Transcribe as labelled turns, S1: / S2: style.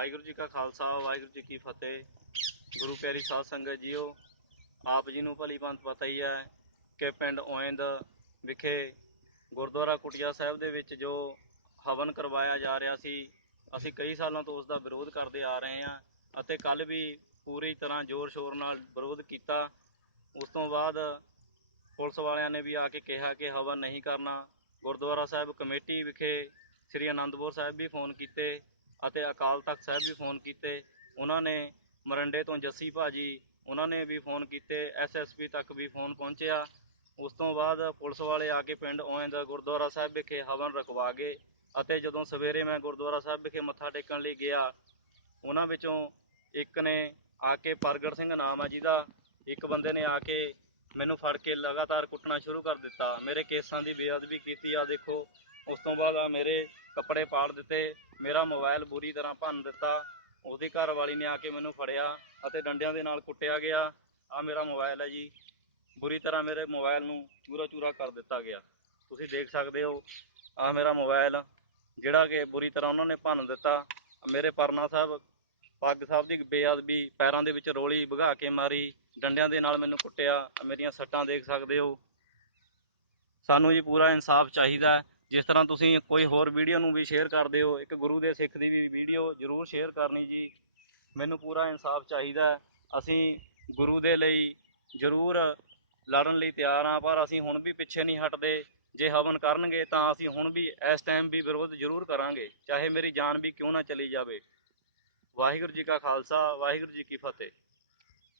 S1: ਵਾਹਿਗੁਰੂ ਜੀ ਕਾ ਖਾਲਸਾ ਵਾਹਿਗੁਰੂ ਜੀ ਕੀ ਫਤਿਹ ਗੁਰੂ ਪਿਆਰੀ ਸਾਧ ਸੰਗਤ ਜੀਓ ਆਪ ਜੀ ਨੂੰ ਭਲੀ ਬੰਤ ਪਤਾ ਹੀ ਹੈ ਕਿ ਪਿੰਡ ਓਇੰਦ ਵਿਖੇ ਗੁਰਦੁਆਰਾ ਕੁਟਿਆ ਸਾਹਿਬ ਦੇ ਵਿੱਚ ਜੋ ਹਵਨ ਕਰਵਾਇਆ ਜਾ ਰਿਹਾ ਸੀ ਅਸੀਂ ਕਈ ਸਾਲਾਂ ਤੋਂ ਉਸ ਦਾ ਵਿਰੋਧ ਕਰਦੇ ਆ ਰਹੇ ਹਾਂ ਅਤੇ ਕੱਲ ਵੀ ਪੂਰੀ ਤਰ੍ਹਾਂ ਜ਼ੋਰ ਸ਼ੋਰ ਨਾਲ ਵਿਰੋਧ ਕੀਤਾ ਉਸ ਤੋਂ ਬਾਅਦ ਪੁਲਿਸ ਵਾਲਿਆਂ ਨੇ ਵੀ ਆ ਕੇ ਕਿਹਾ ਕਿ ਹਵਨ ਨਹੀਂ ਕਰਨਾ ਗੁਰਦੁਆਰਾ ਸਾਹਿਬ ਕਮੇਟੀ ਵਿਖੇ ਸ੍ਰੀ ਅਨੰਦਪੁਰ ਸਾਹਿਬ ਵੀ ਫੋਨ ਕੀਤੇ ਅਤੇ ਅਕਾਲ ਤਖਤ ਸਾਹਿਬ ਵੀ ਫੋਨ ਕੀਤੇ ਉਹਨਾਂ ਨੇ ਮਰੰਡੇ ਤੋਂ ਜੱਸੀ ਭਾਜੀ ਉਹਨਾਂ ਨੇ ਵੀ ਫੋਨ ਕੀਤੇ ਐਸਐਸਪੀ ਤੱਕ ਵੀ ਫੋਨ ਪਹੁੰਚਿਆ ਉਸ ਤੋਂ ਬਾਅਦ ਪੁਲਿਸ ਵਾਲੇ ਆ ਕੇ ਪਿੰਡ ਦਾ ਗੁਰਦੁਆਰਾ ਸਾਹਿਬ ਵਿਖੇ ਹਵਨ ਰਕਵਾ ਗਏ ਅਤੇ ਜਦੋਂ ਸਵੇਰੇ ਮੈਂ ਗੁਰਦੁਆਰਾ ਸਾਹਿਬ ਵਿਖੇ ਮੱਥਾ ਟੇਕਣ ਲਈ ਗਿਆ ਉਹਨਾਂ ਵਿੱਚੋਂ ਇੱਕ ਨੇ ਆ ਕੇ ਪ੍ਰਗਟ ਸਿੰਘ ਨਾਮ ਆ ਜਿਹਦਾ ਇੱਕ ਬੰਦੇ ਨੇ ਆ ਕੇ ਮੈਨੂੰ ਫੜ ਕੇ ਲਗਾਤਾਰ ਕੁੱਟਣਾ ਸ਼ੁਰੂ ਕਰ ਦਿੱਤਾ ਮੇਰੇ ਕੇਸਾਂ ਦੀ ਬੇਅਦਬੀ ਕੀਤੀ ਆ ਦੇਖੋ ਉਸ ਤੋਂ ਬਾਅਦ ਆ ਮੇਰੇ ਕੱਪੜੇ ਪਾੜ ਦਿੱਤੇ ਮੇਰਾ ਮੋਬਾਈਲ ਬੁਰੀ ਤਰ੍ਹਾਂ ਭੰਨ ਦਿੱਤਾ ਉਹਦੇ ਘਰ ਵਾਲੀ ਨੇ ਆ ਕੇ ਮੈਨੂੰ ਫੜਿਆ ਅਤੇ ਡੰਡਿਆਂ ਦੇ ਨਾਲ ਕੁੱਟਿਆ ਗਿਆ ਆ ਮੇਰਾ ਮੋਬਾਈਲ ਹੈ ਜੀ ਬੁਰੀ ਤਰ੍ਹਾਂ ਮੇਰੇ ਮੋਬਾਈਲ ਨੂੰ ਚੂਰਾ ਚੂਰਾ ਕਰ ਦਿੱਤਾ ਗਿਆ ਤੁਸੀਂ ਦੇਖ ਸਕਦੇ ਹੋ ਆ ਮੇਰਾ ਮੋਬਾਈਲ ਜਿਹੜਾ ਕਿ ਬੁਰੀ ਤਰ੍ਹਾਂ ਉਹਨਾਂ ਨੇ ਭੰਨ ਦਿੱਤਾ ਮੇਰੇ ਪਰਨਾ ਸਾਹਿਬ ਪੱਗ ਸਾਹਿਬ ਦੀ ਬੇਅਦਬੀ ਪੈਰਾਂ ਦੇ ਵਿੱਚ ਰੋਲੀ ਭਗਾ ਕੇ ਮਾਰੀ ਡੰਡਿਆਂ ਦੇ ਨਾਲ ਮੈਨੂੰ ਕੁੱਟਿਆ ਮੇਰੀਆਂ ਸੱਟਾਂ ਦੇਖ ਸਕਦੇ ਹੋ ਸਾਨੂੰ ਜੀ ਪੂਰਾ ਇਨਸਾਫ ਚਾਹੀਦਾ ਹੈ ਜਿਸ ਤਰ੍ਹਾਂ ਤੁਸੀਂ ਕੋਈ ਹੋਰ ਵੀਡੀਓ ਨੂੰ ਵੀ ਸ਼ੇਅਰ ਕਰਦੇ ਹੋ ਇੱਕ ਗੁਰੂ ਦੇ ਸਿੱਖ ਦੀ ਵੀ ਵੀਡੀਓ ਜ਼ਰੂਰ ਸ਼ੇਅਰ ਕਰਨੀ ਜੀ ਮੈਨੂੰ ਪੂਰਾ ਇਨਸਾਫ ਚਾਹੀਦਾ ਅਸੀਂ ਗੁਰੂ ਦੇ ਲਈ ਜ਼ਰੂਰ ਲੜਨ ਲਈ ਤਿਆਰ ਆ ਪਰ ਅਸੀਂ ਹੁਣ ਵੀ ਪਿੱਛੇ ਨਹੀਂ ਹਟਦੇ ਜੇ ਹਵਨ ਕਰਨਗੇ ਤਾਂ ਅਸੀਂ ਹੁਣ ਵੀ ਇਸ ਟਾਈਮ ਵੀ ਵਿਰੋਧ ਜ਼ਰੂਰ ਕਰਾਂਗੇ ਚਾਹੇ ਮੇਰੀ ਜਾਨ ਵੀ ਕਿਉਂ ਨਾ ਚਲੀ ਜਾਵੇ ਵਾਹਿਗੁਰੂ ਜੀ ਕਾ ਖਾਲਸਾ ਵਾਹਿਗੁਰੂ ਜੀ ਕੀ ਫਤਿਹ